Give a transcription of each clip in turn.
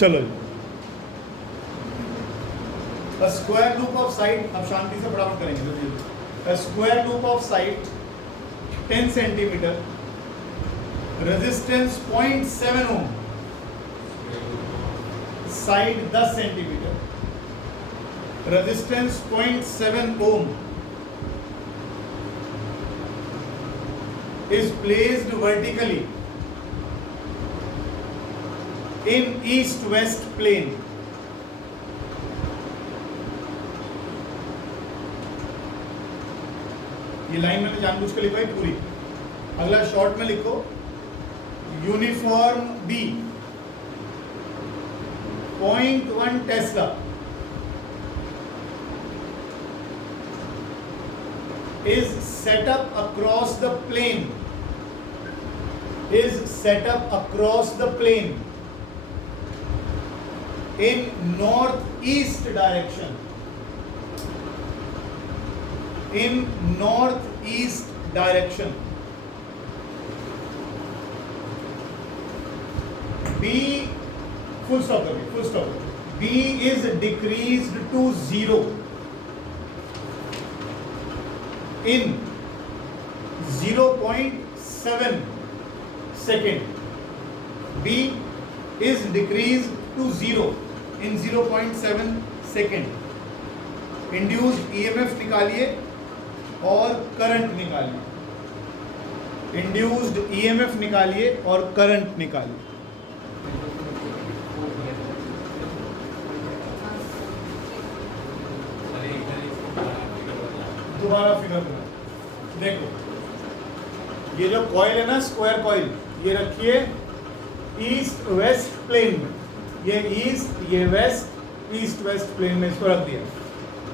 चलो A square loop of side, अब शांति से फटाफट करेंगे। A square loop of side 10 centimeter, resistance 0.7 ohm, side 10 centimeter, resistance 0.7 ohm is placed vertically in east-west plane. ये line मैंने जानबूझ के लिखवाई पूरी। अगला शॉर्ट में लिखो uniform B 0.1 tesla is set up across the plane, is set up across the plane in northeast direction, in northeast direction. B full stop करिए, full stop. B is decreased to 0 in 0.7 second. B is decreased to 0 in 0.7 second. Induced EMF निकालिए और current निकालिए। Induced EMF निकालिए और current निकालिए। दोबारा figure करो। देखो ये जो कॉइल है ना, स्क्वायर कॉइल, ये रखिए ईस्ट वेस्ट प्लेन में। ये ईस्ट, ये वेस्ट, ईस्ट वेस्ट प्लेन में इसको रख दिया।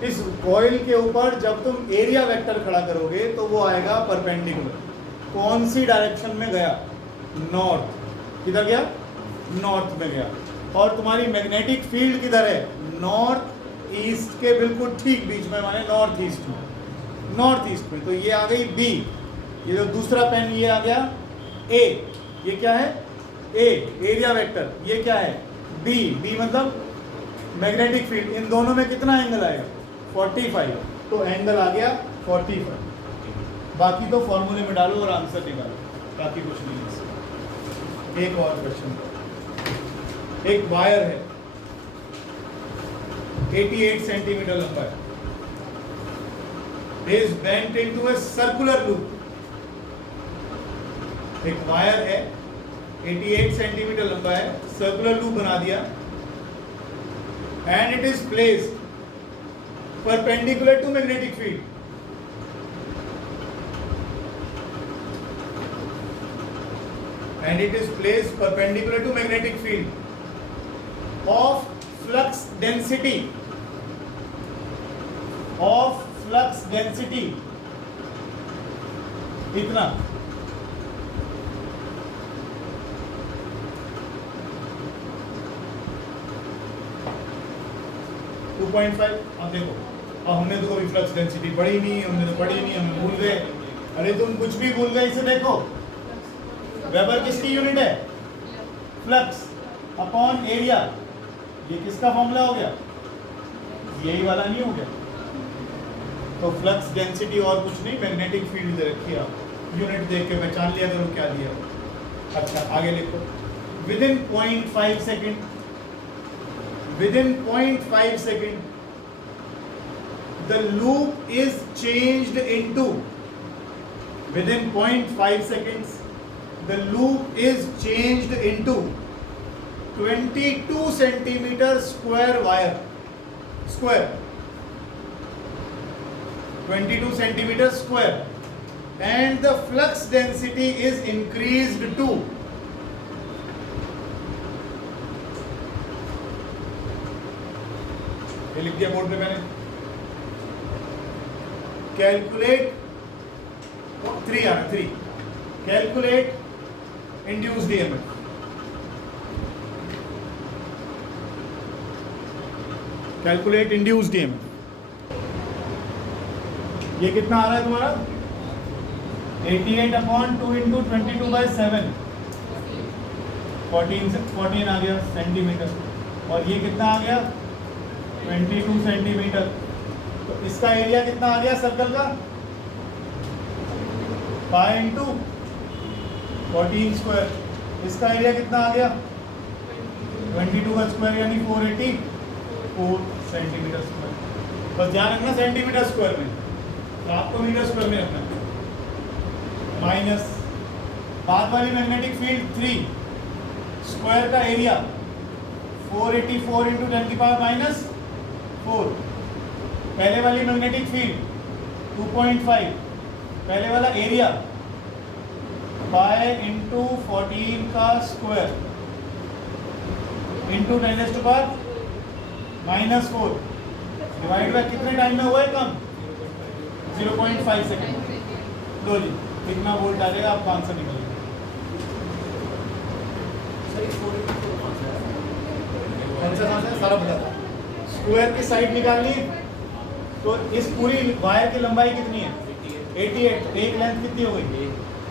इस कॉइल के ऊपर जब तुम एरिया वेक्टर खड़ा करोगे तो वो आएगा परपेंडिकुलर। कौन सी डायरेक्शन में गया? नॉर्थ। किधर गया? नॉर्थ में गया। और तुम्हारी मैग्नेटिक फील्ड किधर है? नॉर्थ ईस्ट के बिल्कुल ठीक बीच में, माने नॉर्थ ईस्ट में। नॉर्थ ईस्ट में तो ये आ गई बी। ये जो दूसरा पेन ये आ गया ए। ये क्या है? ए, एरिया वेक्टर। ये क्या है? बी। बी मतलब मैग्नेटिक फील्ड। इन दोनों में कितना एंगल आएगा? 45। तो एंगल आ गया 45। बाकी तो फॉर्मूले में डालो और आंसर निकालो, बाकी कुछ नहीं है। एक और क्वेश्चन, एक वायर है 88 सेंटीमीटर लंबा है, is bent into a circular loop. एक वायर है 88 सेंटीमीटर लंबा है, सर्कुलर लूप बना दिया, and it is placed perpendicular to magnetic field. And it is placed perpendicular to magnetic field of flux density, इतना। अब देखो, अब हमने तो कभी फ्लक्स डेंसिटी पढ़ी नहीं, हमने तो पढ़ी नहीं, हम भूल गए। अरे तुम कुछ भी भूल गए। इसे देखो, वेबर किसकी यूनिट है? Flux upon area. ये किसका फॉर्मूला हो गया? यही वाला नहीं हो गया? तो फ्लक्स डेंसिटी और कुछ नहीं, मैग्नेटिक फील्ड दे रखी है। आप यूनिट देख के पहचान लिया करो क्या दिया। अच्छा आगे लिखो, within 0.5 second, within 0.5 second the loop is changed into, within 0.5 seconds the loop is changed into 22 centimeter square wire, square 22 centimeter square, and the flux density is increased to ये लिख दिया बोर्ड पे मैंने। कैलकुलेट 3 आना 3, calculate induced EMF. Calculate induced EMF. ये कितना आ रहा है तुम्हारा? 88/2 × 22/7, 14 आ गया सेंटीमीटर। और ये कितना आ गया 22 सेंटीमीटर। तो इसका एरिया कितना आ गया सर्कल का, पाई इंटू 14 स्क्वायर। इसका एरिया कितना आ गया 22 का स्क्वायर यानी 484 सेंटीमीटर स्क्वायर। बस ध्यान रखना सेंटीमीटर स्क्वायर में, तो आपको मीटर स्क्वायर में रखना। माइनस बाद वाली मैग्नेटिक फील्ड 3 स्क्वायर का एरिया 484 इंटू 10 की पावर माइनस 4। पहले वाली मैग्नेटिक फील्ड 2.5, पहले वाला एरिया पाई इंटू 14 का square into 10 to power minus 4 divide by कितने टाइम में हुआ है कम 0.5 सेकेंड। लो जी कितना वोल्ट आ जाएगा आपका आंसर निकल गया। सारा बता था। स्क्वायर की साइड निकालनी है तो इस पूरी वायर की लंबाई कितनी है 88, एक लेंथ कितनी हो गई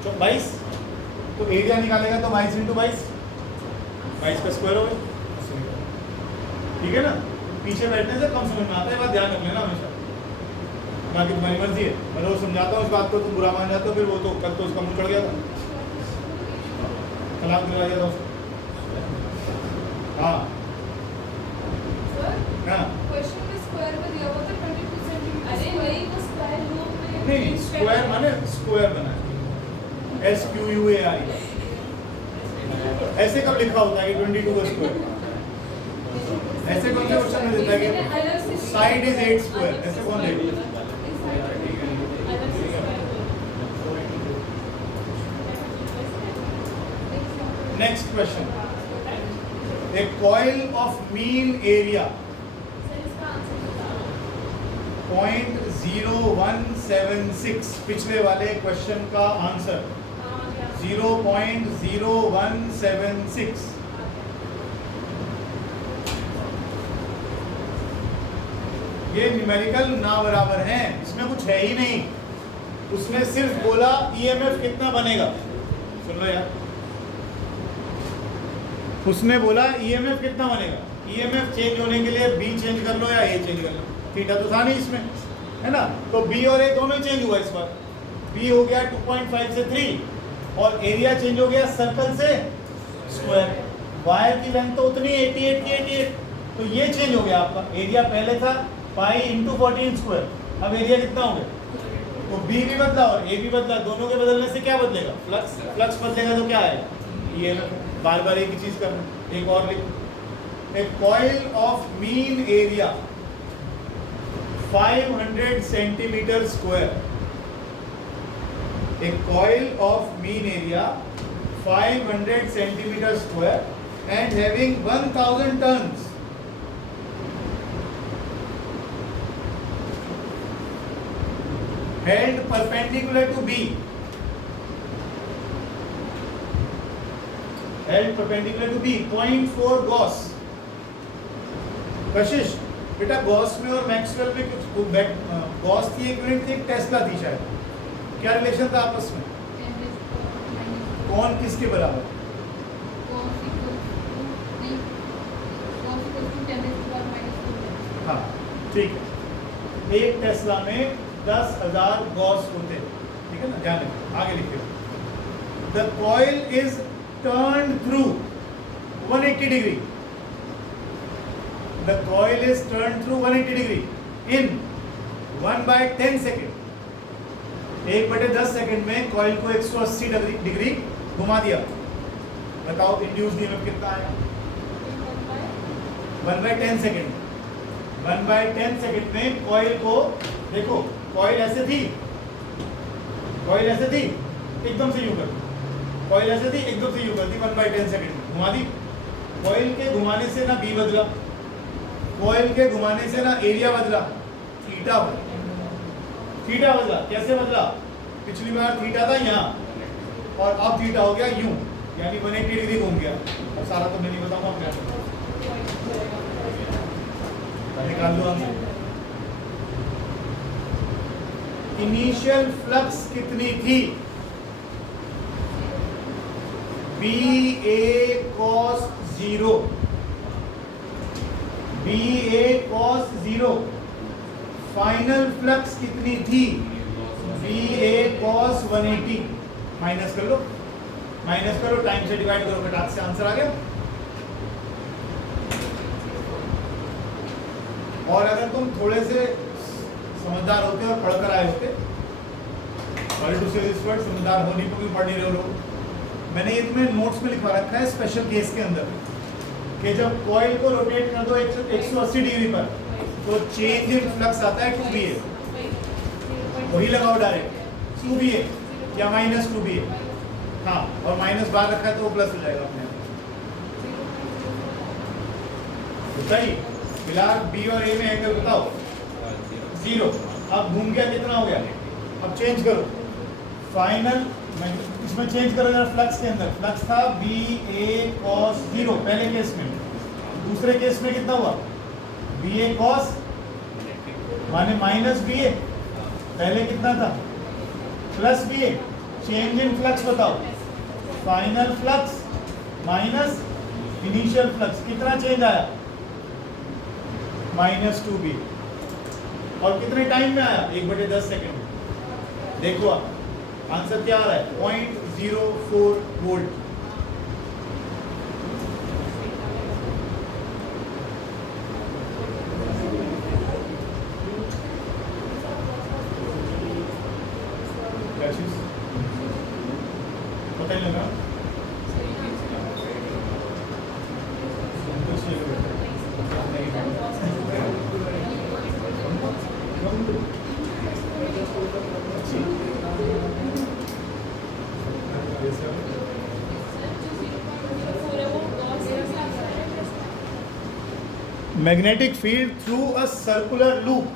तो 22। तो एरिया निकालेगा तो 22 इंटू 22 का स्क्वायर हो गया। ठीक है ना, पीछे बैठने से कम समझ में आता है, बात ध्यान रख लेना हमेशा। बाकी तुम्हारी मर्जी है, मैं रोज समझाता हूँ इस बात को, तुम बुरा मान जाते हो, फिर वो तो कल तो उसका मुंह चढ़ गया था, तलाक दिलवा दिया था उसको। हाँ नहीं, स्क्वायर माने स्क्वायर बना है SQUAR। ऐसे कब लिखा होता है 22 का स्क्वायर? ऐसे कौन से क्वेश्चन में देता है कि साइड इज 8 स्क्वायर? ऐसे कौन देगा? Next question, A coil of mean area 0.0176, पिछले वाले क्वेश्चन का आंसर 0.0176। ये न्यूमेरिकल ना बराबर हैं, इसमें कुछ है ही नहीं। उसने सिर्फ बोला ईएमएफ कितना बनेगा, सुन लो यार, उसने बोला ईएमएफ कितना बनेगा। ईएमएफ चेंज होने के लिए बी चेंज कर लो या ए चेंज कर लो, थीटा तो था नहीं इसमें, है ना। तो बी और ए दोनों चेंज हुआ इस बार। बी हो गया 2.5 से 3 और एरिया चेंज हो गया सर्कल से स्क्वायर। वायर की लेंथ तो उतनी 88 की 88, तो ये चेंज हो गया आपका। एरिया पहले था पाई इंटू 14 स्क्वायर, अब एरिया कितना हो गया। तो बी भी बदला और ए भी बदला, दोनों के बदलने से क्या बदलेगा, फ्लक्स। फ्लक्स बदलेगा तो क्या आएगा, ये बार बार एक ही चीज करना। एक और लिख, a coil of mean area 500 centimetre square. A coil of mean area 500 centimeter square and having 1000 turns held perpendicular to B, held perpendicular to B 0.4 Gauss। कशिश बेटा गॉस में और मैक्सवेल में कुछ गॉस की एक यूनिट थी, टेस्ला थी शायद, क्या रिलेशन था आपस में, कौन किसके बराबर। हाँ ठीक है, एक टेस्ला में 10,000 गॉस होते, ठीक है ना, ध्यान रखिए। आगे लिखिए, the coil is turn through 180 degree. The coil is turned through 180 degree in 1/10 second. 1/10 second में कॉइल को 180 डिग्री घुमा दिया। बताओ इंड्यूस्ड ईएमएफ कितना आया 1/10 सेकेंड। 1/10 सेकेंड में कॉइल को देखो, कॉइल ऐसे थी, कॉइल ऐसे थी, एकदम से यूं कर, कॉइल ऐसे थी एकदम से यूं कर दी, 1/10 सेकेंड घुमा दी। कॉइल के घुमाने से ना बी बदला, कॉइल के घुमाने से ना एरिया बदला, थीटा बदला। थीटा बदला कैसे बदला, पिछली बार थीटा था यहाँ और अब थीटा हो गया यूं, यानी 180 डिग्री घूम गया। अब सारा तो मैं नहीं बताऊंगा, अपने निकाल दो हम। इनिशियल फ्लक्स कितनी थी, B A cos 0 B A cos 0, final flux कितनी थी? B A cos 180। माइनस कर लो, माइनस करो, टाइम से डिवाइड करो, फटाक से आंसर आ गया। और अगर तुम थोड़े से समझदार होते और पढ़कर आए होते, सॉरी टू से दिस वर्ड, समझदार होने को भी पढ़ नहीं रहे हो लोग, मैंने ये तुम्हें नोट्स में लिखवा रखा है स्पेशल केस के अंदर कि जब कॉइल को रोटेट कर दो 180 डिग्री पर तो चेंज इन फ्लक्स आता है 2ba, वही लगाओ डायरेक्ट 2ba या माइनस 2ba। हाँ, और माइनस बाहर रखा है तो वो प्लस हो जाएगा अपने आप। सही, फिलहाल बी और ए में एंगल बताओ 0। अब घूम गया, कितना हो गया? अब चेंज करो, फाइनल इसमें चेंज करो जरा फ्लक्स के अंदर। फ्लक्स था बी ए कॉस 0 पहले केस में, दूसरे केस में कितना हुआ? बी ए कॉस माने माइनस बी ए, पहले कितना था? Plus B A. Change in flux बताओ, final flux minus initial flux, कितना चेंज आया? Minus 2b। और कितने टाइम में आया? 1/10 सेकेंड। देखो आप आंसर क्या आ रहा है? 0.04 वोल्ट। क्या चीज पता नहीं लगा? Magnetic field through a circular loop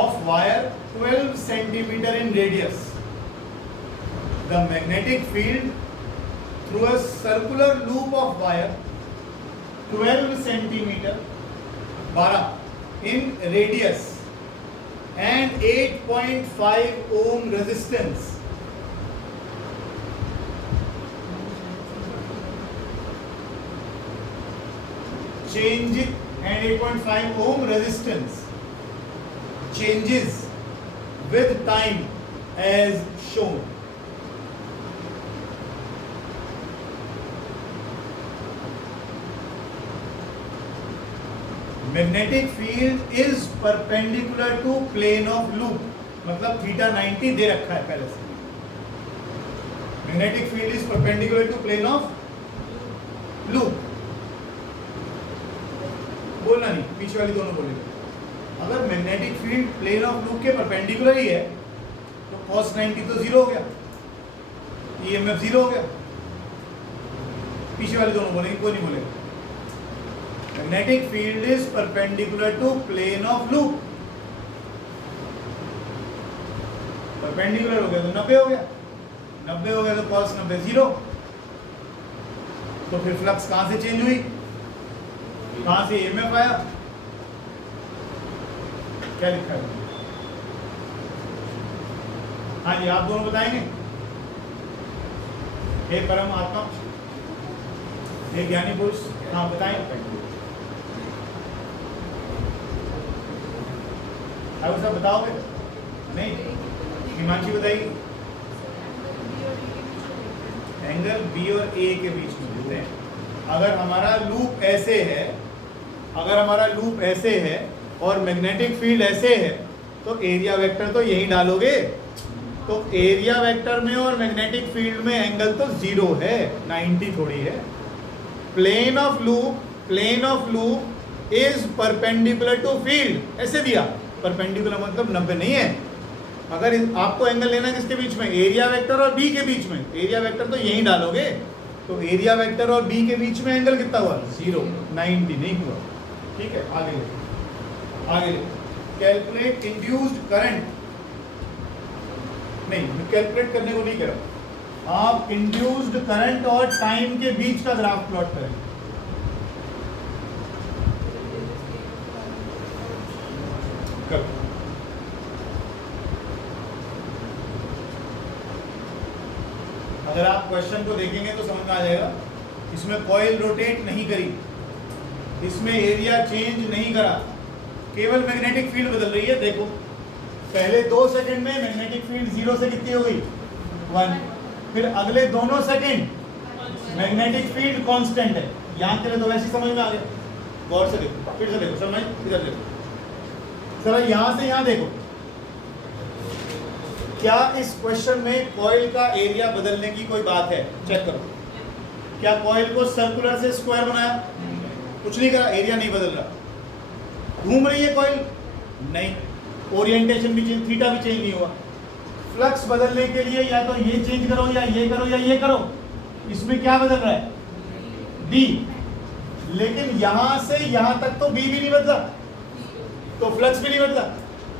of wire 12 centimeter in radius. The magnetic field through a circular loop of wire 12 centimeter 12 in radius and 8.5 ohm resistance change and 8.5 ohm resistance changes with time as shown. Magnetic field is perpendicular to plane of loop, मतलब theta 90 दे रखा है पहले से। Magnetic field is perpendicular to plane of loop। बोलना नहीं, पीछे वाली दोनों बोलेंगे। अगर magnetic field plane of loop के परपेंडिकुलर ही है तो cos 90 तो 0 हो गया, EMF 0 हो गया। पीछे वाले दोनों बोलेंगे, कोई नहीं बोलेगा। Magnetic field is perpendicular to plane of loop, perpendicular हो गया तो 90 हो गया, 90 हो गया तो cos 90 0। तो फिर फ्लक्स कहां से चेंज हुई? कहां से EMF आया? क्या लिखा है? हाँ जी, आप दोनों बताएंगे। हे परम आत्मा, हे ज्ञानी पुरुष, हाँ बताएं। अब सब बताओगे? नहीं, हिमांशी बताएगी। एंगल बी और ए के बीच में देते हैं। अगर हमारा लूप ऐसे है, अगर हमारा लूप ऐसे है और मैग्नेटिक फील्ड ऐसे है तो एरिया वेक्टर तो यही डालोगे। तो एरिया वेक्टर में और मैग्नेटिक फील्ड में एंगल तो 0 है, 90 थोड़ी है। Plane of loop is perpendicular to field, ऐसे दिया। परपेंडिकुलर मतलब 90 नहीं है। अगर आपको एंगल लेना है किसके बीच में? एरिया वेक्टर और बी के बीच में। एरिया वेक्टर तो यही डालोगे। तो एरिया वेक्टर और बी के बीच में एंगल कितना हुआ? 0, 90 नहीं हुआ। ठीक है, आगे कैलकुलेट इंड्यूस्ड करंट। नहीं, कैलकुलेट करने को नहीं कह रहा। आप इंड्यूस्ड करंट और टाइम के बीच का ग्राफ प्लॉट करें। अगर आप क्वेश्चन को देखेंगे तो समझ में आ जाएगा। इसमें कॉइल रोटेट नहीं करी, इसमें एरिया चेंज नहीं करा, केवल मैग्नेटिक फील्ड बदल रही है। देखो पहले 2 सेकंड में मैग्नेटिक फील्ड 0 से कितनी हो गई 1, फिर अगले दोनों सेकंड मैग्नेटिक फील्ड कांस्टेंट है। यहाँ के लिए तो वैसे समझ में आ गया, गौर से देखो, फिर से देखो, समझ इधर देखो सर, यहाँ से यहाँ देखो, क्या इस क्वेश्चन में कॉइल का एरिया बदलने की कोई बात है? चेक करो, क्या कॉइल को सर्कुलर से स्क्वायर बनाया? कुछ नहीं करा, एरिया नहीं बदल रहा। घूम रही है कॉइल? नहीं, ओरिएंटेशन भी चेंज, थीटा भी चेंज नहीं हुआ। फ्लक्स बदलने के लिए या तो ये चेंज करो या ये करो या ये करो, इसमें क्या बदल रहा है? डी, लेकिन यहां से यहां तक तो बी भी नहीं बदला, तो फ्लक्स भी नहीं बदला।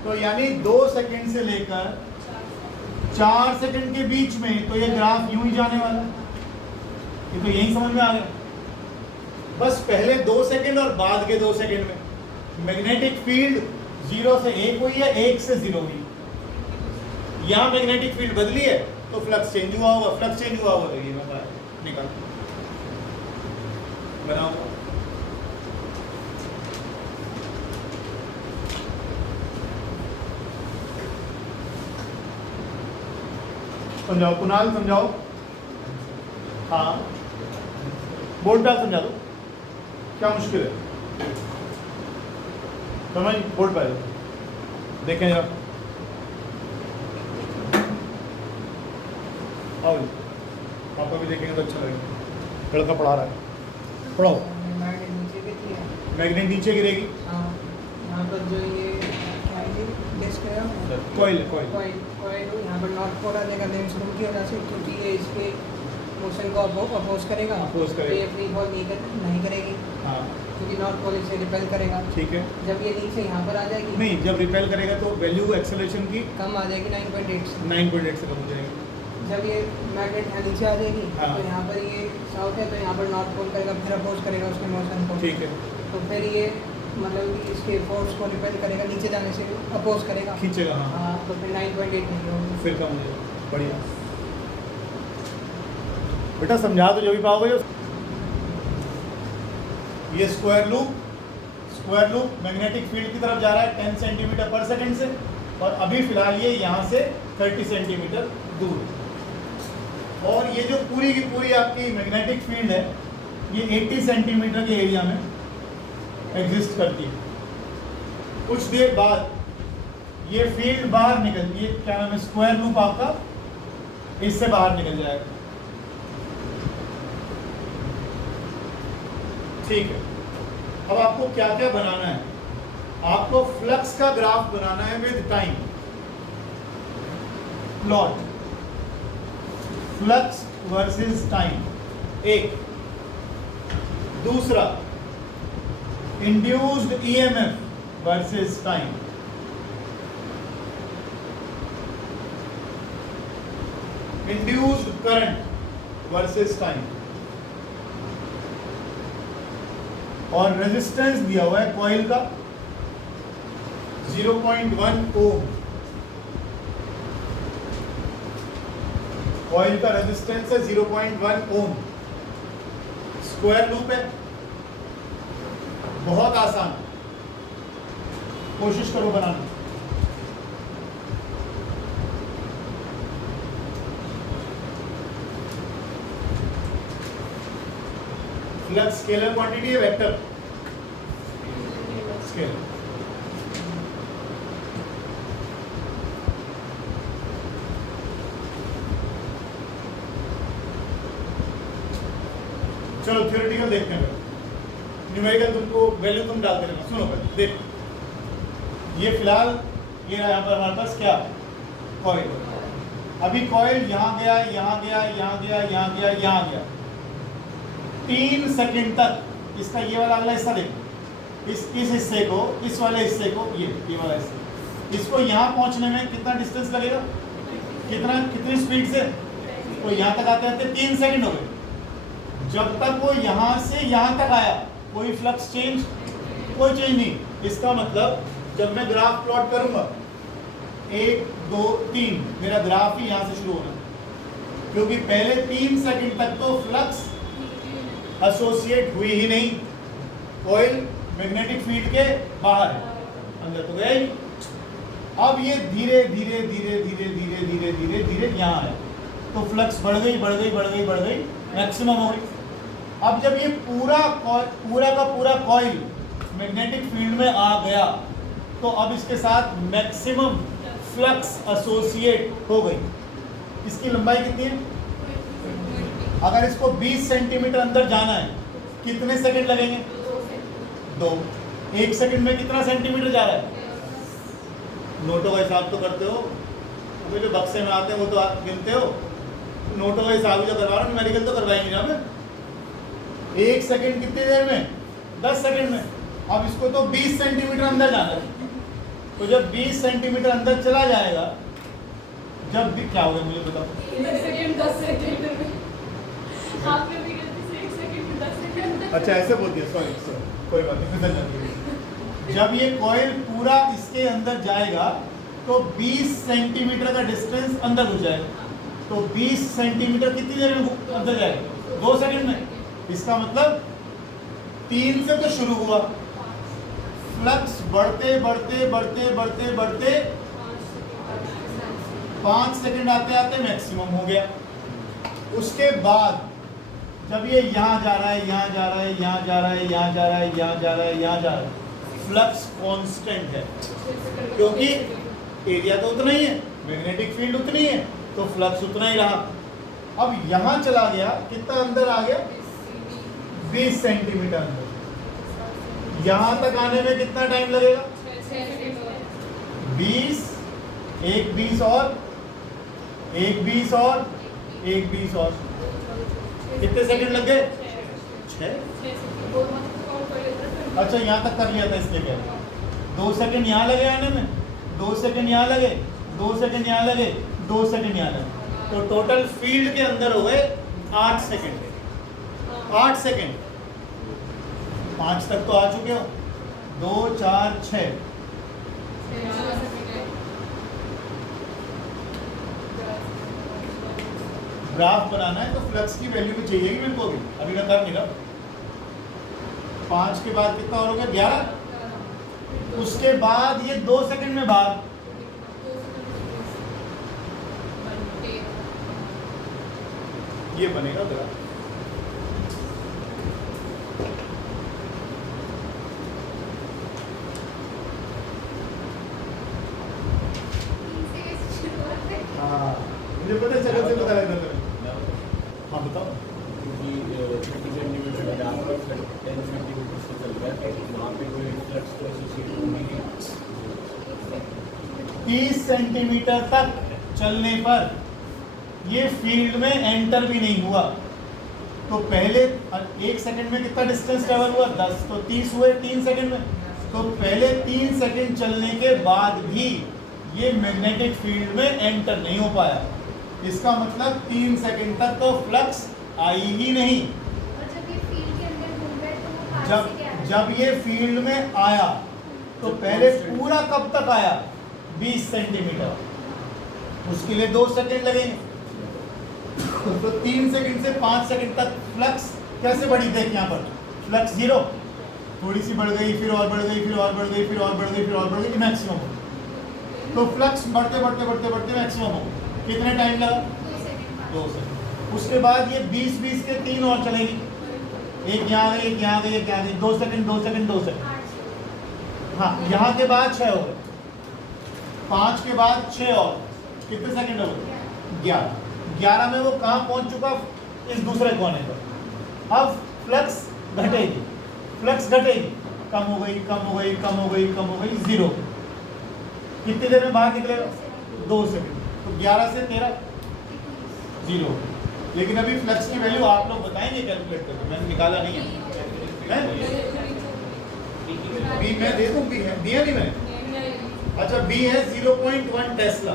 तो यानी 2 सेकंड से लेकर 4 सेकंड के बीच में तो ये ग्राफ यूं ही जाने वाला है। ये तो यही समझ में आ गया। बस पहले 2 सेकंड और बाद के 2 सेकंड में मैग्नेटिक फील्ड 0 से 1 हुई है, 1 से 0 हुई। यहां मैग्नेटिक फील्ड बदली है तो फ्लक्स चेंज हुआ होगा, फ्लक्स चेंज हुआ होगा तो ये मैं निकाल बनाओ। समझाओ कुणाल, समझाओ। हाँ बोर्ड पे समझा दो, क्या मुश्किल है? समझ बोर्ड पे देखें जरा, आओ पापा भी देखेंगे तो अच्छा लगेगा। लड़का पढ़ा रहा है, पढ़ाओ। मैग्नेट नीचे गिरेगी, यहाँ पर जो ये क्या है डिस्क है, कॉइल यहाँ पर नॉर्थ पोल आ जाएगा, लेंस रूल की वजह से, क्योंकि ये इसके मोशन को अपोज करेगा, तो ये फ्री फॉल नहीं करेगी, हाँ क्योंकि नॉर्थ पोल इसे रिपेल करेगा। ठीक है, जब ये नीचे यहाँ पर आ जाएगी, नहीं जब रिपेल करेगा तो वैल्यू एक्सेलरेशन की कम आ जाएगी 9.8 से। 9.8 से कम हो जाएगी। जब ये मैग्नेट यहाँ नीचे आ जाएगी, हाँ। तो यहाँ पर ये साउथ है, तो यहाँ पर नॉर्थ पोल करेगा, फिर अपोज करेगा उसके मोशन को। ठीक है, तो फिर ये मतलब कि इसके फोर्स को रिपेल करेगा, नीचे जाने से अपोज करेगा, खींचेगा, हाँ हाँ, तो फिर 9.8 नहीं होगी, फिर कम हो जाएगा। बढ़िया बेटा, समझा तो जो भी पाओगे। ये स्क्वायर लूप मैग्नेटिक फील्ड की तरफ जा रहा है 10 सेंटीमीटर पर सेकंड से, और अभी फिलहाल ये यहाँ से 30 सेंटीमीटर दूर। और ये जो पूरी की पूरी आपकी मैग्नेटिक फील्ड है, ये 80 सेंटीमीटर के एरिया में एग्जिस्ट करती है। कुछ देर बाद ये फील्ड बाहर निकलती है, क्या नाम है, स्क्वायर लूप आपका इससे बाहर निकल जाएगा। ठीक है, अब आपको क्या क्या बनाना है? आपको फ्लक्स का ग्राफ बनाना है with time, plot flux versus time एक। दूसरा induced EMF versus time. Induced current versus time. और रेजिस्टेंस दिया हुआ है कॉइल का 0.1 ओम। कॉइल का रेजिस्टेंस है 0.1 ओम। स्क्वायर लूप है, बहुत आसान, कोशिश करो बनाना। फ्लक्स स्केलर क्वांटिटी है, वेक्टर स्केलर। चलो थ्योरेटिकल देखते हैं, न्यूमेरिकल तुमको वैल्यू तुम डालते रहना। सुनो पहले देखो, ये फिलहाल ये यहाँ पर हमारे पास क्या कॉइल, अभी कॉइल यहाँ गया, यहाँ गया, यहाँ गया, यहाँ गया, यहाँ गया, 3 सेकंड तक इसका ये वाला अगला हिस्सा देखो, इस हिस्से को, इस वाले हिस्से को, ये वाला हिस्सा, इसको यहाँ पहुँचने में कितना डिस्टेंस लगेगा, कितनी स्पीड से, तो यहाँ तक आते आते 3 सेकंड हो गए। जब तक वो यहाँ से यहाँ तक आया कोई फ्लक्स चेंज, कोई चेंज नहीं। इसका मतलब जब मैं ग्राफ प्लॉट करूंगा 1 2 3, मेरा ग्राफ ही यहाँ से शुरू होना, क्योंकि पहले 3 सेकंड तक तो फ्लक्स एसोसिएट हुई ही नहीं, कॉइल मैग्नेटिक फील्ड के बाहर है, अंदर तो गया ही। अब ये धीरे धीरे धीरे धीरे धीरे धीरे धीरे धीरे यहाँ है, तो फ्लक्स बढ़ गई बढ़ गई बढ़ गई बढ़ गई, मैक्सिमम हो गई। अब जब ये पूरा का पूरा कॉइल मैग्नेटिक फील्ड में आ गया, तो अब इसके साथ मैक्सिमम फ्लक्स एसोसिएट हो गई। इसकी लंबाई कितनी है? अगर इसको 20 सेंटीमीटर अंदर जाना है, कितने सेकंड लगेंगे? 2। 1 सेकंड में कितना सेंटीमीटर जा रहा है? नोटों का हिसाब तो करते हो, वो जो बक्से में आते हैं वो तो आप गिनते हो, नोटों का हिसाब जो करवा रहा हूँ, न्यूमेरिकल तो करवाएंगे ना मैं। 1 सेकंड कितनी देर में? 10 सेकंड में। अब इसको तो 20 सेंटीमीटर अंदर जाना है, तो जब 20 सेंटीमीटर अंदर चला जाएगा, जब भी क्या होगा मुझे बताओ? 10 सेकंड 10 सेकंड में आपने भी गलती से 1 सेकंड में 10 सेकंड। अच्छा ऐसे बोल दिया, सॉरी कोई बात नहीं, फिसल जाती है। जब ये कॉइल पूरा इसके अंदर जाएगा तो 20 सेंटीमीटर का डिस्टेंस अंदर घुस जाएगा, तो 20 सेंटीमीटर कितनी देर में अंदर जाएगा? 2 सेकंड में। इसका मतलब 3 से तो शुरू हुआ, फ्लक्स बढ़ते बढ़ते बढ़ते बढ़ते बढ़ते 5 सेकंड आते आते मैक्सिमम हो गया। उसके बाद जब ये यहाँ जा रहा है, यहाँ जा रहा है, यहाँ जा रहा है, यहाँ जा रहा है, यहाँ जा रहा है, यहाँ जा रहा है, फ्लक्स कांस्टेंट है, क्योंकि एरिया तो उतना ही है, मैग्नेटिक फील्ड उतनी है, तो फ्लक्स उतना ही रहा। अब यहाँ चला गया, कितना अंदर आ गया? 20 सेंटीमीटर अंदर। यहाँ तक आने में कितना टाइम लगेगा? 20, एक 20 और एक 20 और एक 20 और, कितने सेकंड लग गए? 6। अच्छा यहाँ तक कर लिया था, इसके क्या 2 सेकंड यहाँ लगे आने में, 2 सेकंड यहाँ लगे, 2 सेकंड यहाँ लगे, 2 सेकंड यहाँ लगे, तो टोटल फील्ड के अंदर हो गए 8 सेकंड। 8 सेकंड, 5 तक तो आ चुके हो, 2 4 6। ग्राफ बनाना है तो फ्लक्स की वैल्यू भी चाहिए मेरे को, अभी मैं कर नहीं रहा। 5 के बाद कितना और हो गया? 11। उसके बाद ये 2 सेकंड में भाग, ये बनेगा ग्राफ। हाँ मुझे पता चला, से पता लग रहा था। हाँ बताओ। क्योंकि 50 सेंटीमीटर में जहाँ पर 10 सेंटीमीटर से चल रहा है, वहाँ पे कोई फ्लक्स तो एसोसिएट होगी। 30 सेंटीमीटर तक चलने पर ये फील्ड में एंटर भी नहीं हुआ, तो पहले 1 सेकंड में कितना डिस्टेंस ट्रेवल हुआ? 10, तो 30 हुए 3 सेकंड में। तो पहले 3 सेकंड चलने के बाद भी ये मैग्नेटिक फील्ड में एंटर नहीं हो पाया। इसका मतलब 3 सेकंड तक तो फ्लक्स आई ही नहीं। जब ये फील्ड में आया तो पहले पूरा कब तक आया? 20 सेंटीमीटर, उसके लिए 2 सेकंड लगेंगे, तो 3 सेकंड से 5 सेकंड तक फ्लक्स कैसे बढ़ी? देख यहाँ पर फ्लक्स 0, थोड़ी सी बढ़ गई, फिर और बढ़ गई, फिर और बढ़ गई, फिर और बढ़ गई, फिर और बढ़ गई, मैक्सिमम हो। तो फ्लक्स बढ़ते बढ़ते बढ़ते बढ़ते मैक्सिमम हो। कितने टाइम लगा? 2 सेकंड। उसके बाद ये 20 के 3 और चलेगी, एक यहाँ गई, एक यहाँ गई, एक यहाँ गई, 2 सेकंड 2 सेकंड 2 सेकंड। हाँ यहाँ के बाद 6 हो गए, 5 के बाद 6 और, कितने सेकंड हो गए? 11। 11 में वो कहाँ पहुँच चुका? इस दूसरे कोने पर। अब फ्लक्स घटेगी, फ्लक्स घटेगी, कम हो गई, कम हो गई, कम हो गई, कम हो गई, 0। कितनी देर में बाहर निकलेगा? 2 सेकंड। तो 11 से 13 0। लेकिन अभी फ्लक्स की वैल्यू आप लोग बताएंगे कैलकुलेट करके, मैंने निकाला नहीं है। बी मैं दे दूं, बी है, दिया नहीं मैंने। अच्छा बी है 0.1 टेस्ला,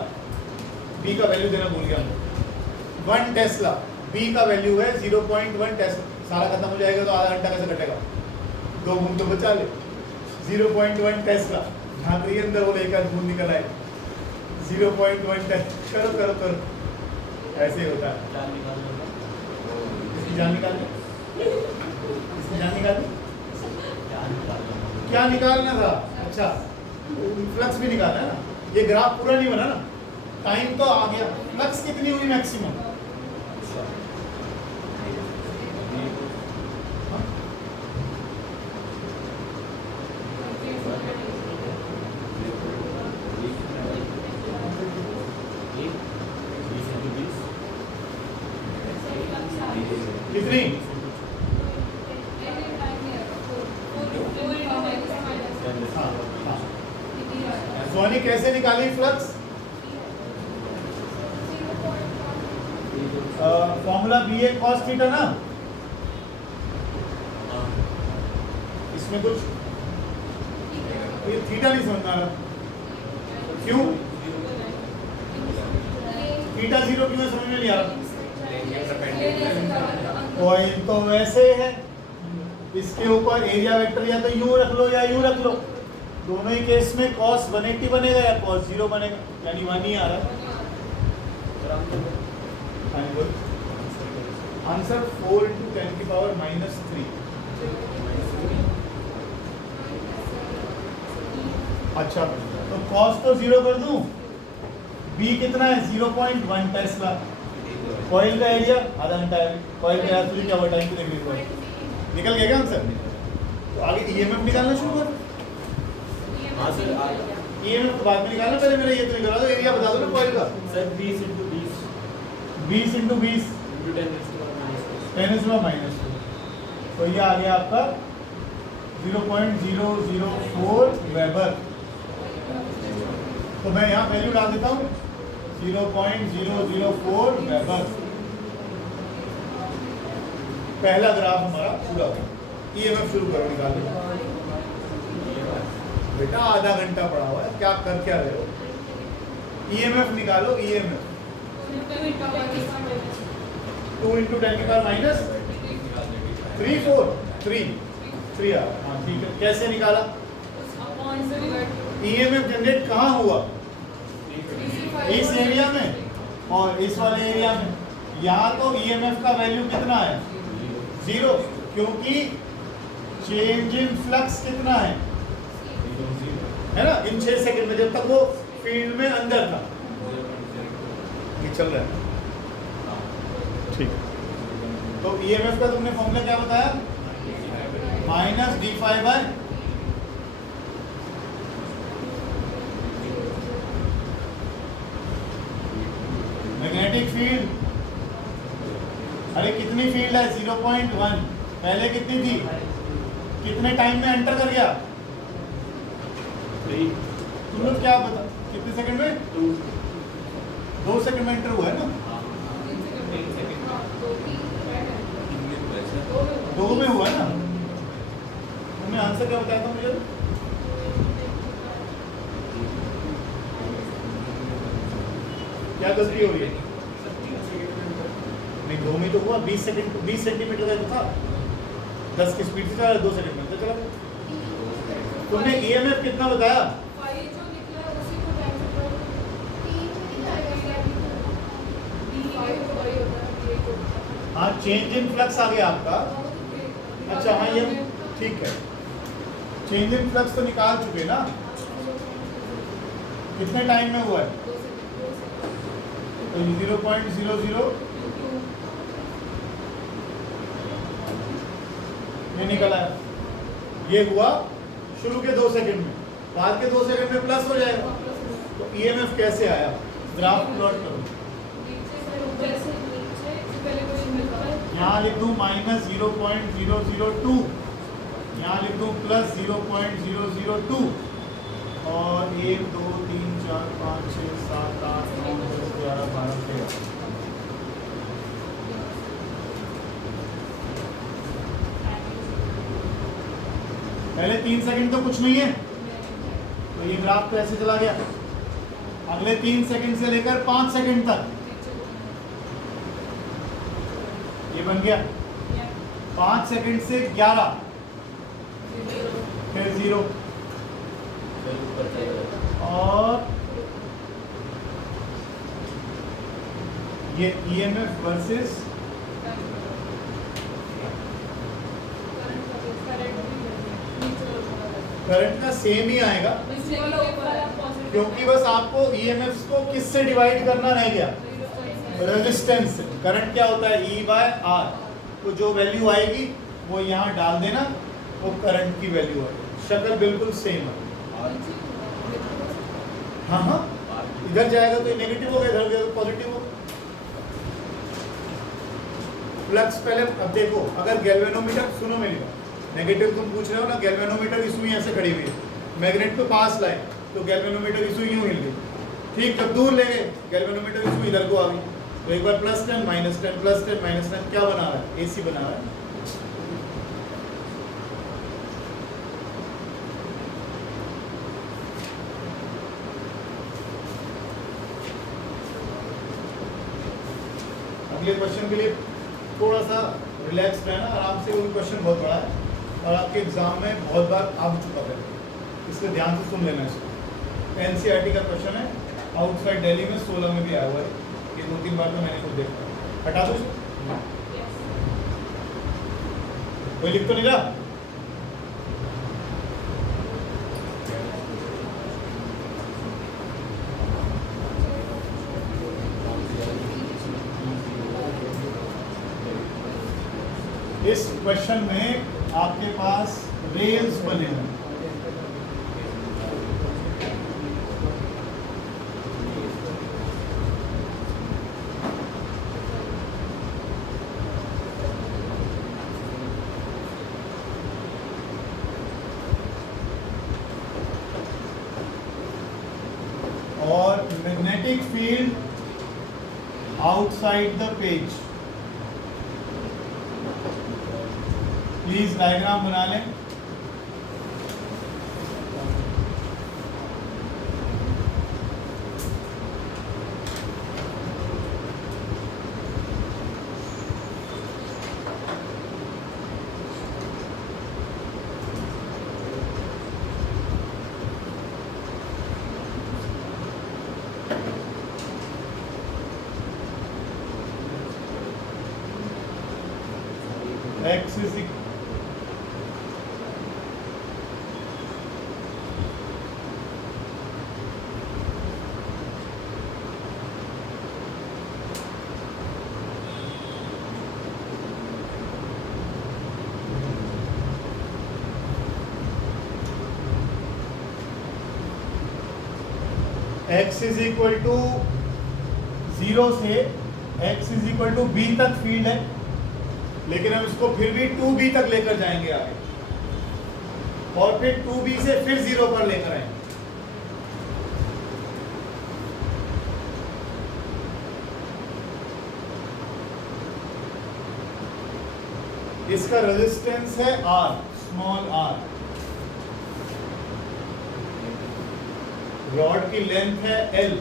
बी का वैल्यू देना भूल गया, 1 टेस्ला बी का वैल्यू है 0.1 टेस्ला। सारा खत्म हो जाएगा तो आधा घंटा कैसे कटेगा? 2 बूंद तो बचा ले। 0.1 टेस्ला, झांक रही है अंदर, वो एक आध बूंद निकल आए। 0.1 टेस्ला, करो करो करो, ऐसे ही होता है। इसकी जान निकाल ले, इसकी जान निकाल ले। क्या निकालना था? अच्छा, फ्लक्स भी निकालना है ना। ये ग्राफ पूरा नहीं बना ना, टाइम तो आ गया। फ्लक्स कितनी हुई मैक्सिमम? कितनी? हाँ हाँ। सोनी कैसे निकाली flux? Formula B A cos theta ना, इसमें कुछ ये थीटा नहीं समझ आ रहा, क्यों थीटा जीरो क्यों है, समझ में नहीं आ रहा। कॉइल तो वैसे है, इसके ऊपर एरिया वेक्टर या तो यूं रख लो या यूं रख लो, दोनों ही केस में cos 180 बनेगा या cos 0 बनेगा, यानी 1 ही आ रहा है। आंसर 4 into 10 की पावर -3। अच्छा, तो cos तो 0 कर दूं, b कितना है 0.1 टेस्ला, कॉइल का एरिया आधा घंटा है, कॉइल का एक्चुअली क्या हुआ टाइम की देखिए, निकल गया क्या आंसर? तो आगे ईएमएफ निकालना शुरू करो। हाँ सर, ईएमएफ तो बाद में निकालना, पहले मेरा ये तो निकाला दो, एरिया बता दो ना कॉइल का। Sir 20 into 20 20 into 20 into 10 raised to -2। 10⁻², तो ये आ गया आपका 0.004 वेबर। तो मैं यहाँ वैल्यू डाल देता हूँ 0.004 वेबर। पहला ग्राफ हमारा पूरा हो। ईएमएफ शुरू करो निकालने। बेटा आधा घंटा पड़ा हुआ है, क्या कर क्या रहे हो? ईएमएफ निकालो, ईएमएफ 2 into 10 की पावर -3 4 3 हाँ ठीक है। कैसे निकाला? ईएमएफ जनरेट कहाँ हुआ? इस एरिया में और इस वाले एरिया में। यहाँ तो ईएमएफ का वैल्यू कितना है? 0, क्योंकि चेंज इन फ्लक्स कितना है ना, इन 6 सेकंड में, जब तक वो फील्ड में अंदर था। ये चल रहा है ठीक। तो ईएमएफ का तुमने फॉर्मूला क्या बताया? -d∅ magnetic field. अरे कितनी फील्ड है? 0.1। पहले कितनी थी? कितने टाइम में एंटर कर गया? तुम लोग क्या बता, कितने सेकंड में? 2 सेकंड में एंटर हुआ है ना? 2 में हुआ ना? तुमने आंसर क्या बताया था मुझे? क्या गलती हो रही है? नहीं, 2 में तो हुआ, 20 सेंटीमीटर का तो था, 10 की स्पीड से चला, 2 सेकंड में तो चला। तुमने ईएमएफ कितना बताया? हाँ, चेंज इन फ्लक्स आ गया आपका। अच्छा हाँ, ये ठीक है, चेंज इन फ्लक्स तो निकाल चुके ना। कितने टाइम में हुआ है? तो 0.00 ये निकल आया। ये हुआ शुरू के 2 सेकंड में, बाद के 2 सेकंड में प्लस हो जाएगा। तो ईएमएफ कैसे आया? ग्राफ प्लॉट करो। यहाँ लिख दूँ -0.002, यहाँ लिख दूँ +0.002, और 1 2 3 4 5 6 7 8 9 10 11 12 13। पहले 3 सेकंड तो कुछ नहीं है, तो ये ग्राफ तो ऐसे चला गया। अगले 3 सेकंड से लेकर 5 सेकंड तक ये बन गया। 5 सेकंड से 11, फिर 0, और ये ईएमएफ वर्सेस करंट का सेम ही आएगा, क्योंकि बस आपको ईएमएफ को किससे डिवाइड करना रह गया, रेजिस्टेंस से। करंट क्या होता है, E बाय R, तो जो वैल्यू आएगी वो यहाँ डाल देना, वो करंट की वैल्यू आएगी। शक्ल बिल्कुल सेम है। हाँ हाँ, इधर जाएगा तो नेगेटिव हो गया, इधर गया तो पॉजिटिव हो। फ्लक्स पहले, अब देखो, अगर गैल्वेनोमीटर, सुनो मेरी बात, नेगेटिव तुम पूछ रहे हो ना, गैल्वेनोमीटर की सुई ऐसे खड़ी हुई है, मैग्नेट को पास लाए तो गैल्वेनोमीटर की सुई यूं हिल गई, ठीक, जब दूर ले गए गैल्वेनोमीटर की सुई इधर को आ गई, तो एक बार +10 -10 +10 -10 क्या बना रहा है, AC बना रहा है। अगले क्वेश्चन के लिए थोड़ा सा रिलैक्स रहना, आराम से, कोई क्वेश्चन बहुत बड़ा है और आपके एग्जाम में बहुत बार आ चुका है, इसलिए ध्यान से सुन लेना इसको। NCERT का क्वेश्चन है, आउटसाइड दिल्ली में 16 में भी आया हुआ है, ये 2-3 बार तो मैंने खुद देखा। हटा दो इसको, कोई लिख तो नहीं रहा। इस क्वेश्चन में आपके पास रेल्स बने हैं, और magnetic field outside the page. Please diagram बना लें। X is equal x is equal to 0 से x is equal to b तक फील्ड है, लेकिन हम इसको फिर भी 2b तक लेकर जाएंगे आगे, और फिर 2b से फिर 0 पर लेकर आएंगे। इसका रेजिस्टेंस है R, स्मॉल r, रॉड की लेंथ है L,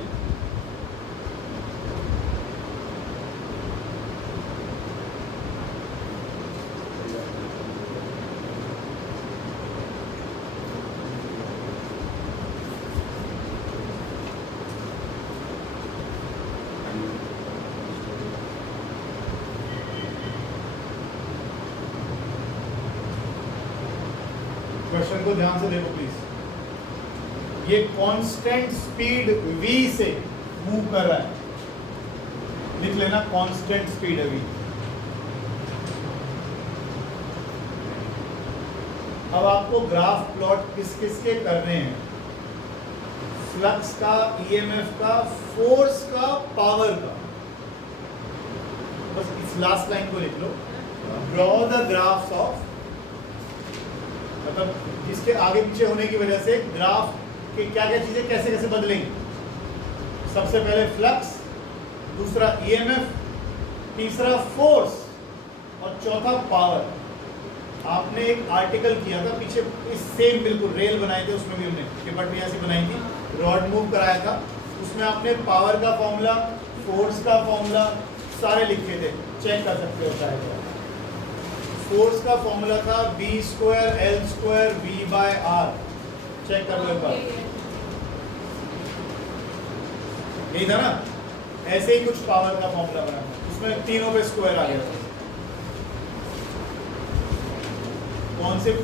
क्वेश्चन को ध्यान से देखो प्लीज। ये कांस्टेंट स्पीड v से मूव कर रहा है, लिख लेना कांस्टेंट स्पीड है v। अब आपको ग्राफ प्लॉट किस किस के करने हैं, फ्लक्स का, ईएमएफ का, फोर्स का, पावर का। बस इस लास्ट लाइन को लिख लो, ड्रॉ द ग्राफ्स ऑफ, मतलब इसके आगे पीछे होने की वजह से ग्राफ के क्या क्या चीजें कैसे कैसे बदलेंगी। सबसे पहले फ्लक्स, दूसरा ईएमएफ, तीसरा फोर्स और चौथा पावर। आपने एक आर्टिकल किया था पीछे, इस सेम बिल्कुल रेल बनाए थे, उसमें भी हमने टिपटनी ऐसी बनाई थी, रॉड मूव कराया था, उसमें आपने पावर का फॉर्मूला, फोर्स का फॉर्मूला सारे लिखे थे, चेक कर सकते हो चाहे। फोर्स का फॉर्मूला था B² L² V/R, चेक कर लो एक बार, यही था ना। ऐसे ही कुछ पावर का फॉर्मूला बना, उसमें तीनों पे स्क्वायर आ गया था।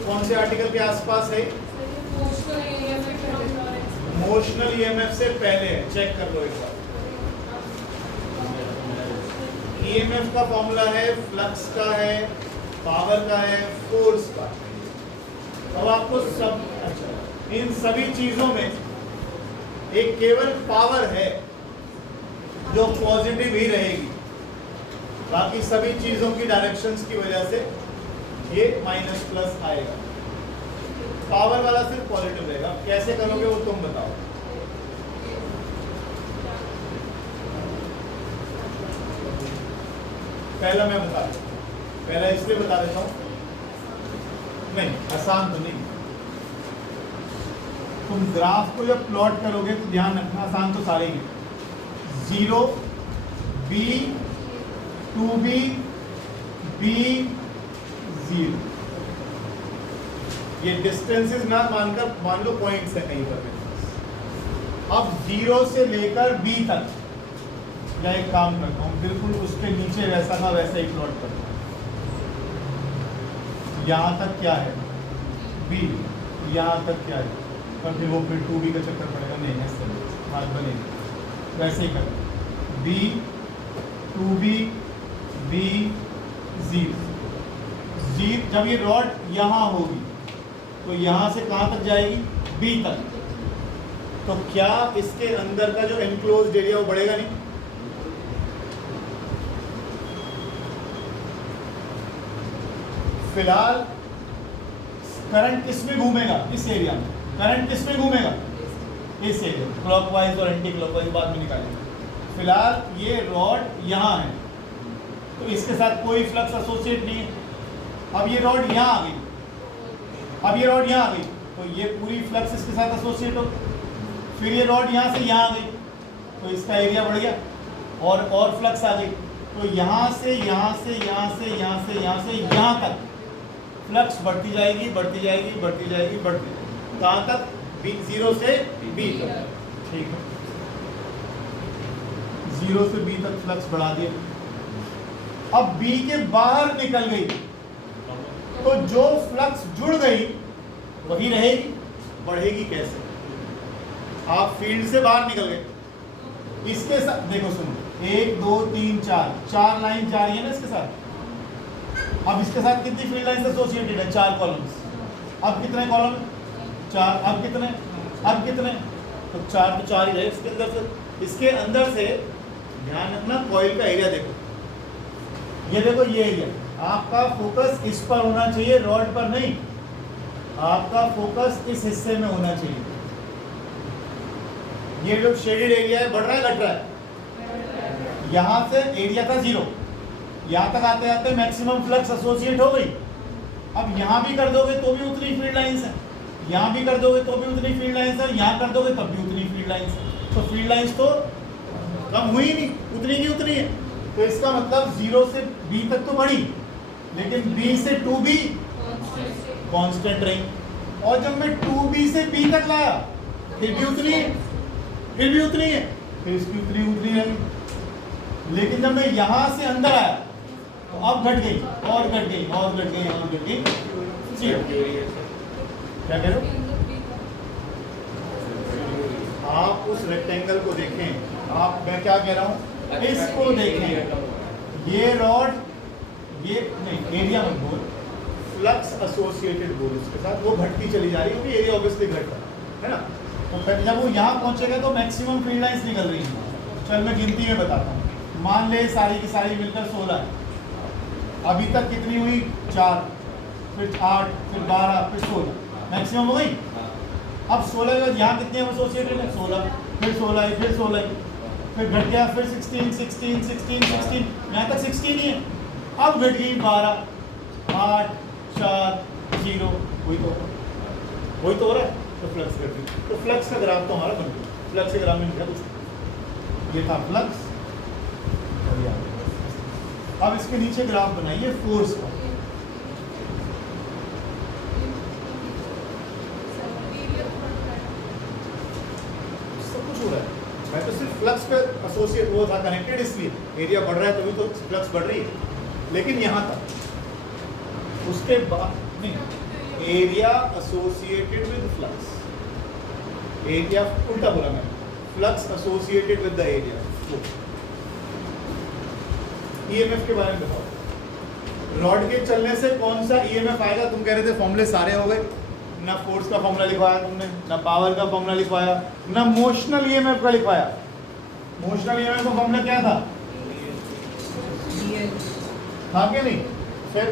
कौन से आर्टिकल के आसपास है? मोशनल एरिया में पहले मोशनल ईएमएफ से पहले है, चेक कर लो एक बार। ईएमएफ का फॉर्मूला है, फ्लक्स का है, पावर का है, फोर्स का। अब आपको सब अच्छा, इन सभी चीजों में एक केवल पावर है जो पॉजिटिव ही रहेगी, बाकी सभी चीजों की डायरेक्शंस की वजह से ये माइनस प्लस आएगा। पावर वाला सिर्फ पॉजिटिव रहेगा। कैसे करोगे वो तुम बताओ। पहला मैं बता दूं, पहला इसलिए बता देता हूं, नहीं आसान तो नहीं। तुम ग्राफ को जब प्लॉट करोगे तो ध्यान रखना, आसान तो सारे ही 0 B 2B B 0, ये डिस्टेंसेस ना मानकर मान लो पॉइंट्स है कहीं पर। अब 0 से लेकर B तक, या एक काम करता हूँ, बिल्कुल उसके नीचे वैसा का वैसा ही प्लॉट करता हूँ। यहाँ तक क्या है B, यहाँ तक क्या है, और फिर वो फिर 2B का चक्कर पड़ेगा, नहीं ऐसे बात बनेगी। वैसे ही कर B 2B B 0। जब ये रॉड यहाँ होगी तो यहाँ से कहाँ तक जाएगी, B तक। तो क्या इसके अंदर का जो एनक्लोज्ड एरिया वो बढ़ेगा नहीं? फिलहाल करंट किस में घूमेगा, इस एरिया में। करंट किस में घूमेगा, इस एरिया में। क्लॉकवाइज और एंटी क्लॉकवाइज बाद में निकालेंगे। फिलहाल ये रॉड यहाँ है तो इसके साथ कोई फ्लक्स एसोसिएट नहीं है। अब ये रॉड यहाँ आ गई, अब ये रॉड यहाँ आ गई तो ये पूरी फ्लक्स इसके साथ एसोसिएट हो। फिर ये रॉड यहाँ से यहाँ आ गई तो इसका एरिया बढ़ गया और फ्लक्स आ गई। तो यहाँ से यहाँ से यहाँ से यहाँ से यहाँ से यहाँ तक फ्लक्स बढ़ती जाएगी बढ़ती जाएगी बढ़ती जाएगी बढ़ती, कहाँ तक, B0 से B तक। ठीक है, 0 से B तक फ्लक्स बढ़ा दिया। अब B के बाहर निकल गई तो जो फ्लक्स जुड़ गई वही रहेगी, बढ़ेगी कैसे? आप फील्ड से बाहर निकल गए, इसके साथ देखो सुनो, 1 2 3 4 लाइन जा रही है ना इसके साथ। अब इसके साथ कितनी फील्ड लाइन एसोसिएटेड है, 4 कॉलम्स। अब कितने कॉलम, 4। अब कितने, अब कितने, तो 4 तो 4 ही रहे इसके अंदर से। इसके अंदर से ध्यान रखना, कॉइल का एरिया देखो, ये देखो ये एरिया। आपका फोकस इस पर होना चाहिए, रॉड पर नहीं। आपका फोकस इस हिस्से में होना चाहिए। ये जो शेडेड एरिया है बढ़ रहा है घट रहा है? यहाँ से एरिया था 0, यहाँ तक आते आते मैक्सिमम फ्लक्स एसोसिएट हो गई। अब यहाँ भी कर दोगे तो भी उतनी फील्ड लाइंस है, यहाँ भी कर दोगे तो भी उतनी फील्ड लाइंस है, यहाँ कर दोगे तब भी उतनी फील्ड लाइंस है। तो फील्ड लाइंस तो कम हुई नहीं, उतनी की उतनी है। तो इसका मतलब 0 से B तक तो बढ़ी, लेकिन B से 2B कांस्टेंट रही। और जब मैं 2B से B तक लाया फिर भी उतनी है, फिर भी उतनी है, फिर इसकी उतनी उतनी रही। लेकिन जब मैं यहाँ से अंदर आया तो अब घट गई और घट गई और घट गई और घट गई। क्या कह रहे हो आप? उस रेक्टेंगल को देखें आप, मैं क्या कह रहा हूँ, इसको देखें। ये रॉड, ये नहीं एरिया मत बोल, फ्लक्स एसोसिएटेड बोल इसके साथ, वो घटती चली जा रही है क्योंकि एरिया ऑब्वियसली घट रहा है ना। तो फिर जब वो यहाँ पहुँचेगा तो मैक्सिमम फील्ड लाइंस निकल रही है। चल मैं गिनती में बताता हूँ। मान ले सारी की सारी मिलकर 16 है। अभी तक कितनी हुई, 4, फिर 8, फिर 12, फिर 16, मैक्सिमम हो गई। अब 16 के बाद यहाँ कितने एसोसिएटेड है, 16, फिर 16 है, फिर 16 है, फिर घट गया, फिर 16, 16, 16, 16, यहाँ तक 16 ही है। अब घट गई 12, 8, 4, 0, वही तो हो रहा है। तो फ्लक्स घट गई। तो फ्लक्स का ग्राफ तो हमारा बन गया। फ्लक्स के ग्राफ में क्या कुछ, ये था फ्लक्स। अब इसके नीचे ग्राफ बनाइए फोर्स का। सब कुछ हो रहा है, मैं तो सिर्फ फ्लक्स पे एसोसिएट वो था कनेक्टेड, इसलिए एरिया बढ़ रहा है तभी तो फ्लक्स बढ़ रही है। लेकिन यहाँ तक उसके बाद नहीं, area associated with flux, area उल्टा बोला मैं, flux associated with the area. EMF के बारे में बताओ, रॉड के चलने से कौन सा ईएमएफ आएगा? तुम कह रहे थे फॉर्मूले सारे हो गए, ना फोर्स का फॉर्मूला लिखवाया तुमने, ना पावर का फॉर्मूला लिखवाया, ना मोशनल ईएमएफ का लिखवाया। मोशनल ईएमएफ का फॉर्मूला क्या था? था क्या नहीं? फिर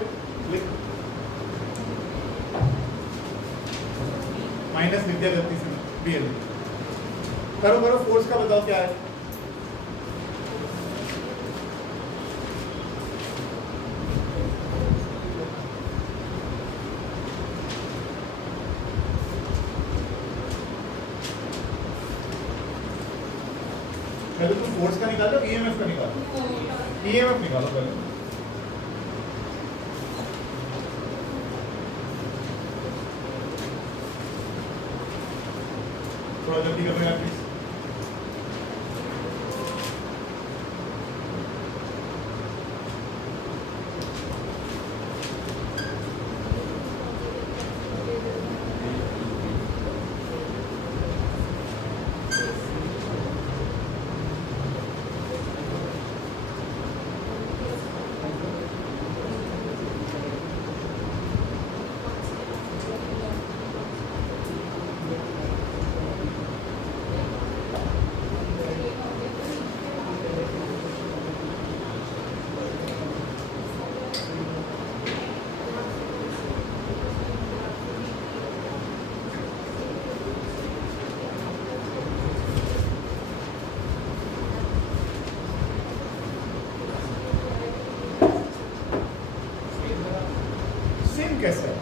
माइनस विद्या गति से बीएल। करो करो, फोर्स का बताओ क्या है? पहले तुम फोर्स का निकालो, ईएमएफ का निकालो। ईएमएफ निकालो पहले। थोड़ा जल्दी करो यार प्लीज। सेम कैसे है?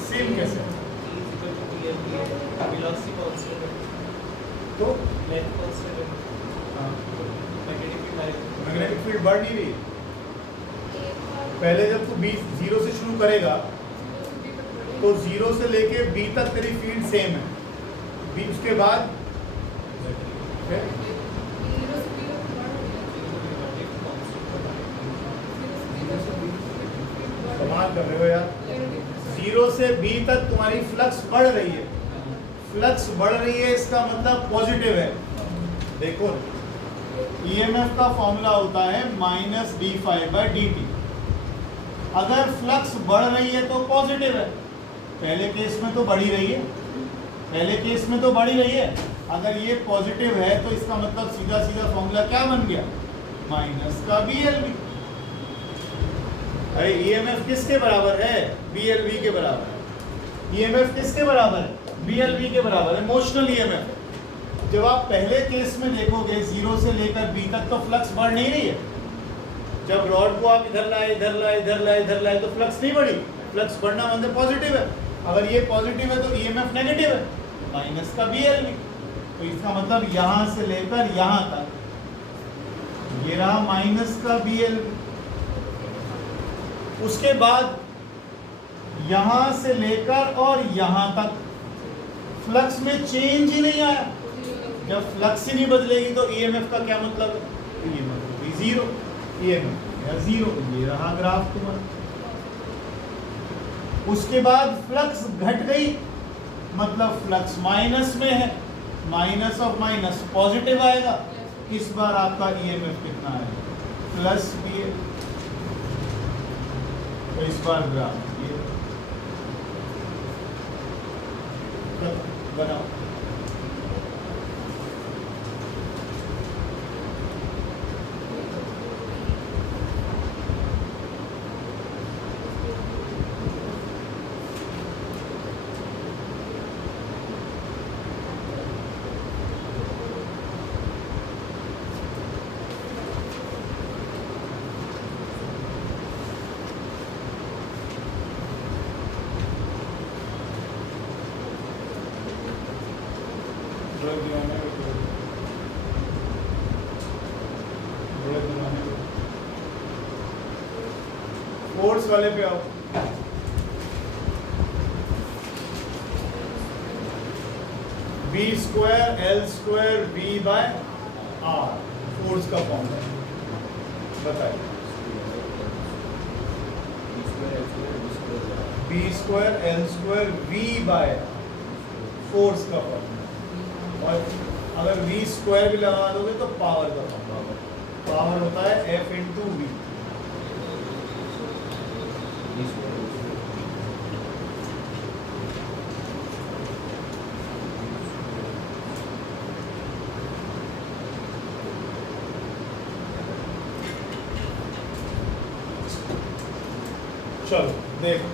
सेम कैसे है? तो मैग्नेटिक फील्ड बढ़ नहीं रही। पहले जब तू बी जीरो से शुरू करेगा तो जीरो से लेके बी तक तेरी फील्ड सेम है, बी उसके बाद कमाल कर रहे हो यार। जीरो से बी तक तुम्हारी फ्लक्स बढ़ रही है, फ्लक्स बढ़ रही है इसका मतलब पॉजिटिव है। देखो ईएमएफ का फॉर्मूला होता है minus D phi by D T. अगर फ्लक्स बढ़ रही है तो पॉजिटिव है, पहले केस में तो बढ़ी रही है, पहले केस में तो बढ़ी रही है। अगर ये पॉजिटिव है तो इसका मतलब सीधा सीधा फॉर्मूला क्या बन गया? माइनस का बी एल वी। अरे ईएमएफ किसके बराबर है? बीएलवी के बराबर है। ईएमएफ किसके बराबर है? बीएलवी के बराबर है, मोशनल ईएमएफ। जब आप पहले केस में देखोगे जीरो से लेकर बी तक तो फ्लक्स बढ़ नहीं रही है। जब रॉड को आप इधर लाए इधर लाए इधर लाए इधर लाए तो फ्लक्स नहीं बढ़ी, फ्लक्स बढ़ना मतलब पॉजिटिव है। अगर ये पॉजिटिव है तो ईएमएफ नेगेटिव है, माइनस का बीएलवी। तो इसका मतलब यहां से लेकर यहां तक ये रहा माइनस का बीएलवी। उसके बाद यहां से लेकर और यहां तक फ्लक्स में चेंज ही नहीं आया। जब फ्लक्स ही नहीं बदलेगी तो ईएमएफ का क्या मतलब है? ईएमएफ जीरो, ईएमएफ या जीरो। ये रहा ग्राफ तुम्हारा। उसके बाद फ्लक्स घट गई, मतलब फ्लक्स माइनस में है, माइनस ऑफ माइनस पॉजिटिव आएगा। इस बार आपका ईएमएफ कितना आएगा? Plus B. तो इस बार ग्राफ ये बनाओ। फोर्स वाले पे आओ। B square L square V by R force का फॉर्मूला बताइए। Square L square V B square L square square V by force का फॉर्मूला, और अगर वी स्क्वायर भी लगा दोगे तो पावर का फॉर्मूला, पावर होता है एफ इंटू वी। चलो देखो,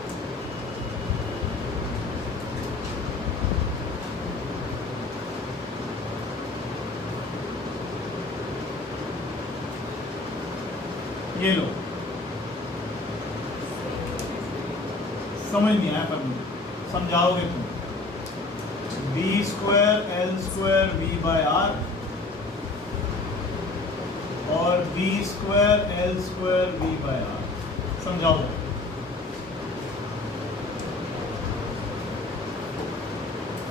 ये लो, समझ नहीं आया पर समझाओगे तुम। B square L square V by R और B square L square V by R, समझाओगे।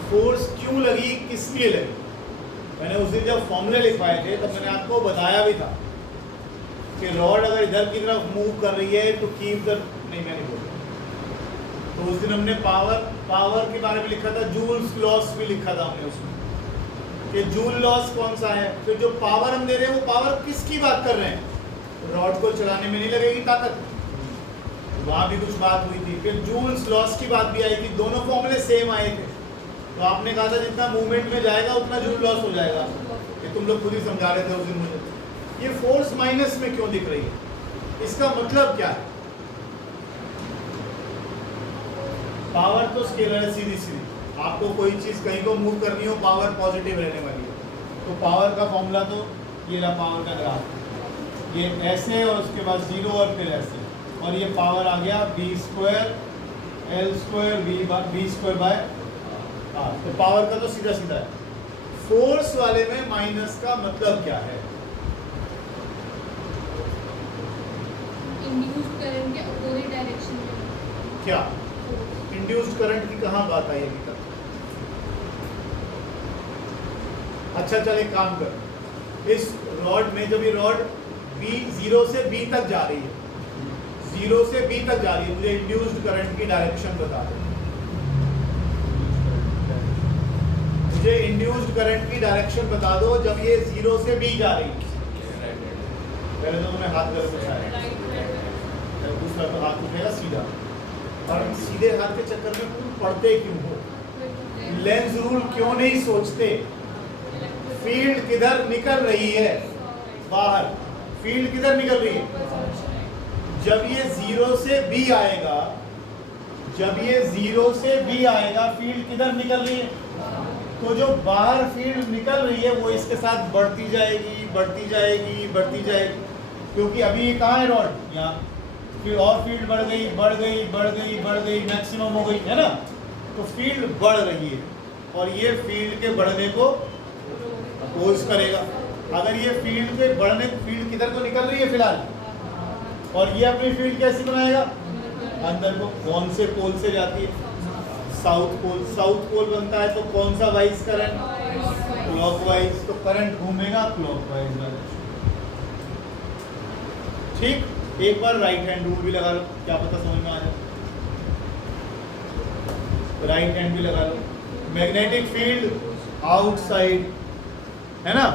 फोर्स क्यों लगी, किस लिए लगी? मैंने उस दिन जब फॉर्मूले लिखवाए थे तब मैंने आपको बताया भी था कि रॉड अगर इधर की तरफ मूव कर रही है तो कीप द, नहीं मैंने बोला तो उस दिन हमने पावर के बारे में लिखा था, जूल्स लॉस भी लिखा था हमने उसमें कि जूल लॉस कौन सा है। तो जो पावर हम दे रहे हैं वो पावर किसकी बात कर रहे हैं? रॉड को चलाने में नहीं लगेगी ताकत, वहां भी कुछ बात हुई थी। फिर जूल्स लॉस की बात भी आई थी, दोनों फॉर्मूले सेम आए थे। तो आपने कहा था जितना मूवमेंट में जाएगा उतना जूल लॉस हो जाएगा, ये तुम लोग खुद ही समझा रहे थे उस दिन मुझे। ये फोर्स माइनस में क्यों दिख रही है, इसका मतलब क्या है? पावर तो स्केलर है सीधी सीधी, आपको कोई चीज कहीं को मूव करनी हो पावर पॉजिटिव रहने वाली है, तो पावर का फॉर्मूला तो ये रहा, पावर का ग्राफ ये ऐसे और उसके बाद जीरो और फिर ऐसे, और ये पावर आ गया B square L square B square by R. तो पावर का तो सीधा सीधा है। फोर्स वाले में माइनस का मतलब क्या है? इंड्यूस्ड करंट के अपोजिट डायरेक्शन में। क्या इंड्यूस्ड करंट की कहाँ बात आई अभी तक? अच्छा चल एक काम कर, इस रॉड में जब ये रॉड बी जीरो से बी तक जा रही है, जीरो से बी तक जा रही है, मुझे इंड्यूस्ड करंट की डायरेक्शन बता दो। मुझे इंड्यूस्ड करंट की डायरेक्शन बता दो जब ये जीरो से बी जा रही है। पहले तो तुम्हें हाथ गलत उठाया, दूसरा तो हाथ उठेगा सीधा, और सीधे हाथ के चक्कर में तुम पढ़ते क्यों हो? लेंस रूल क्यों नहीं सोचते? फील्ड किधर निकल रही है? बाहर। फील्ड किधर निकल रही है? जब ये जीरो से बी आएगा, जब ये जीरो से बी आएगा, फील्ड किधर निकल रही है? तो जो बाहर फील्ड निकल रही है वो इसके साथ बढ़ती जाएगी, बढ़ती जाएगी, बढ़ती जाएगी, क्योंकि अभी ये कहाँ है रॉड? यहाँ। फिर और फील्ड बढ़ गई, बढ़ गई, बढ़ गई, बढ़ गई, मैक्सिमम हो गई, है ना? तो फील्ड बढ़ रही है और ये फील्ड के बढ़ने को अपोज करेगा। अगर ये फील्ड के बढ़ने, फील्ड किधर को निकल रही है फिलहाल, और ये अपनी फील्ड कैसी बनाएगा? अंदर को। कौन से पोल से जाती है? South pole. साउथ पोल बनता है तो कौन सा वाइज करंट? क्लॉकवाइज। तो करंट घूमेगा क्लॉकवाइज। ठीक, एक बार राइट हैंड रूल भी लगा लो, क्या पता समझ में आ जाए। राइट हैंड भी लगा लो। मैग्नेटिक फील्ड आउटसाइड, है ना?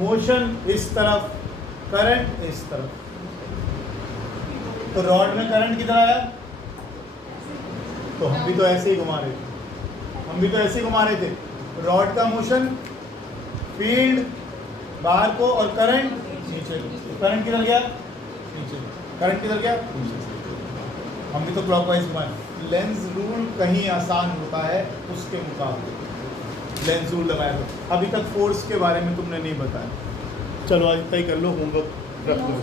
मोशन इस तरफ, करंट इस तरफ। तो रॉड में करंट किधर आया? तो हम भी तो ऐसे ही घुमा रहे थे, हम भी तो ऐसे ही घुमा रहे थे। रॉड का मोशन, फील्ड बाहर को, और करंट नीचे। करंट किधर गया? नीचे। करंट किधर गया? हम भी तो क्लॉकवाइज घुमाए। लेंस रूल कहीं आसान होता है उसके मुकाबले, लेंस रूल लगाया तो। अभी तक फोर्स के बारे में तुमने नहीं बताया। चलो आज इतना ही कर लो, होमवर्क रख लो।